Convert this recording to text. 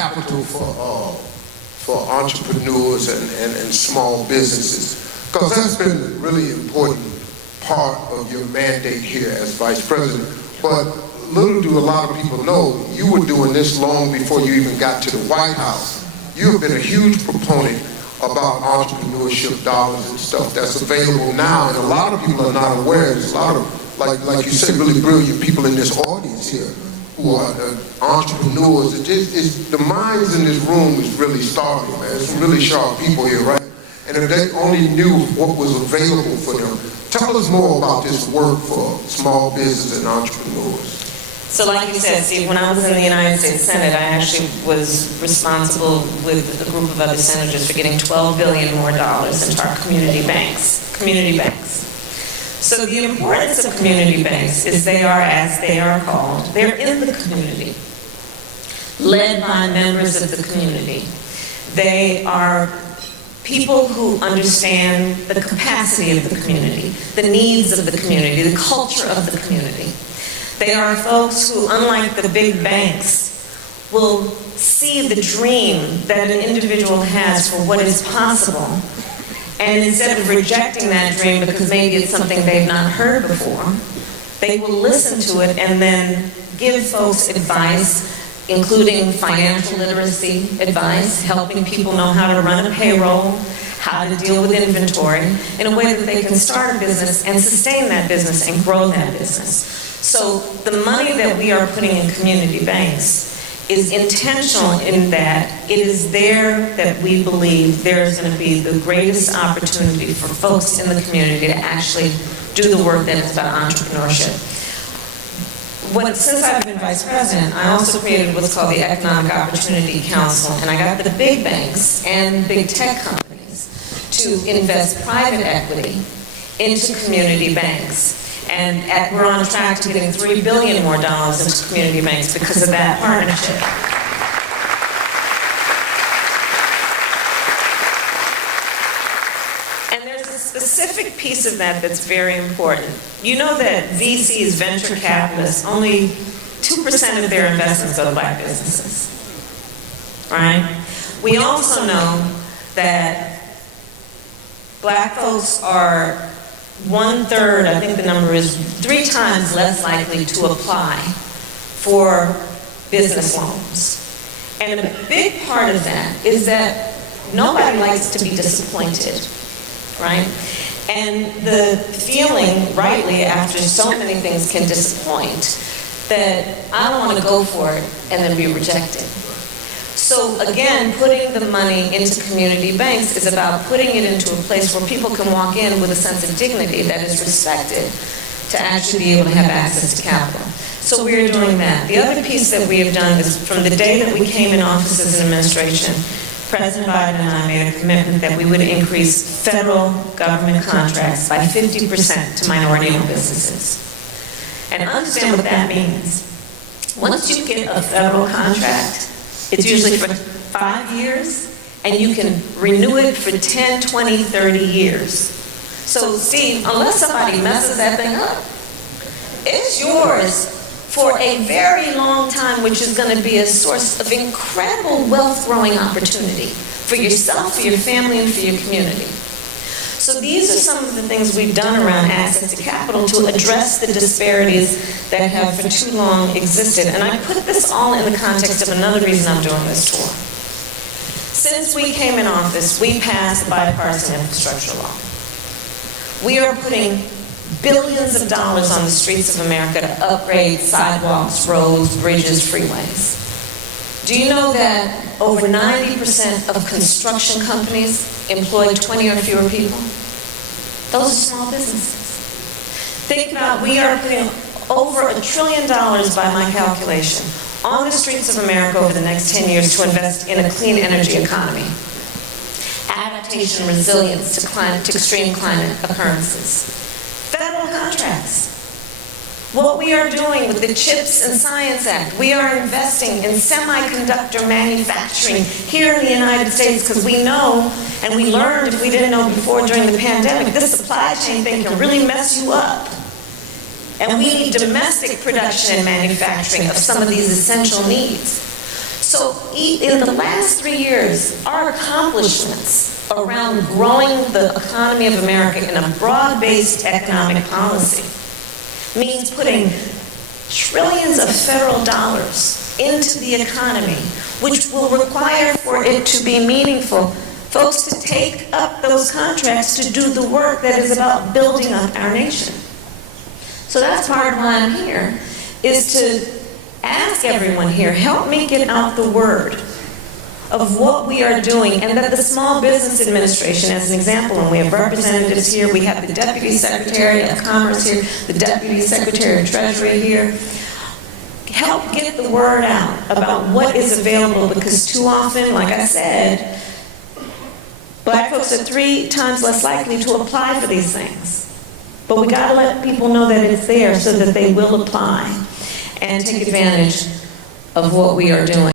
capital for entrepreneurs and small businesses, because that's been a really important part of your mandate here as Vice President. But little do a lot of people know, you were doing this long before you even got to the White House. You have been a huge proponent about entrepreneurship dollars and stuff that's available now, and a lot of people are not aware. There's a lot of, like you said, really brilliant people in this audience here who are entrepreneurs. The minds in this room is really startling, man. There's some really sharp people here, right? And if they only knew what was available for them. Tell us more about this work for small business and entrepreneurs. So like you said, Steve, when I was in the United States Senate, I actually was responsible with a group of other senators for getting $12 billion more into our community banks. So the importance of community banks is they are, as they are called, they're in the community, led by members of the community. They are people who understand the capacity of the community, the needs of the community, the culture of the community. They are folks who, unlike the big banks, will see the dream that an individual has for what is possible. And instead of rejecting that dream because maybe it's something they've not heard before, they will listen to it and then give folks advice, including financial literacy advice, helping people know how to run a payroll, how to deal with inventory, in a way that they can start a business and sustain that business and grow that business. So the money that we are putting in community banks is intentional in that it is there that we believe there is going to be the greatest opportunity for folks in the community to actually do the work that is about entrepreneurship. Since I've been Vice President, I also created what's called the Economic Opportunity Council, and I got the big banks and big tech companies to invest private equity into community banks. And we're on track to getting $3 billion more into community banks because of that partnership. And there's a specific piece of that that's very important. You know that VCs, venture capitalists, only 2% of their investments are Black businesses, right? We also know that Black folks are 1/3, I think the number is 3 times less likely to apply for business loans. And a big part of that is that nobody likes to be disappointed, right? And the feeling, rightly, after so many things can disappoint, that I don't want to go for it and then be rejected. So again, putting the money into community banks is about putting it into a place where people can walk in with a sense of dignity that is respected to actually be able to have access to capital. So we are doing that. The other piece that we have done is from the day that we came in office as an administration, President Biden and I made a commitment that we would increase federal government contracts by 50% to minority-owned businesses. And understand what that means. Once you get a federal contract, it's usually for 5 years, and you can renew it for 10, 20, 30 years. So, Steve, unless somebody messes that thing up, it's yours for a very long time, which is going to be a source of incredible wealth-growing opportunity for yourself, for your family, and for your community. So these are some of the things we've done around access to capital to address the disparities that have for too long existed. And I put this all in the context of another reason I'm doing this tour. Since we came in office, we passed the bipartisan infrastructure law. We are putting billions of dollars on the streets of America to upgrade sidewalks, roads, bridges, freeways. Do you know that over 90% of construction companies employ 20 or fewer people? Those are small businesses. Think about, we are putting over $1 trillion by my calculation on the streets of America over the next 10 years to invest in a clean energy economy, adaptation, resilience to extreme climate occurrences, federal contracts. What we are doing with the CHIPS and Science Act, we are investing in semiconductor manufacturing here in the United States because we know, and we learned if we didn't know before during the pandemic, this supply chain thing can really mess you up. And we need domestic production and manufacturing of some of these essential needs. So in the last 3 years, our accomplishments around growing the economy of America in a broad-based economic policy means putting trillions of federal dollars into the economy, which will require for it to be meaningful, folks to take up those contracts to do the work that is about building up our nation. So that's part of why I'm here, is to ask everyone here, help me get out the word of what we are doing, and that the Small Business Administration, as an example, and we have representatives here, we have the Deputy Secretary of Commerce here, the Deputy Secretary of Treasury here, help get the word out about what is available, because too often, like I said, Black folks are 3 times less likely to apply for these things. But we got to let people know that it's there so that they will apply and take advantage of what we are doing.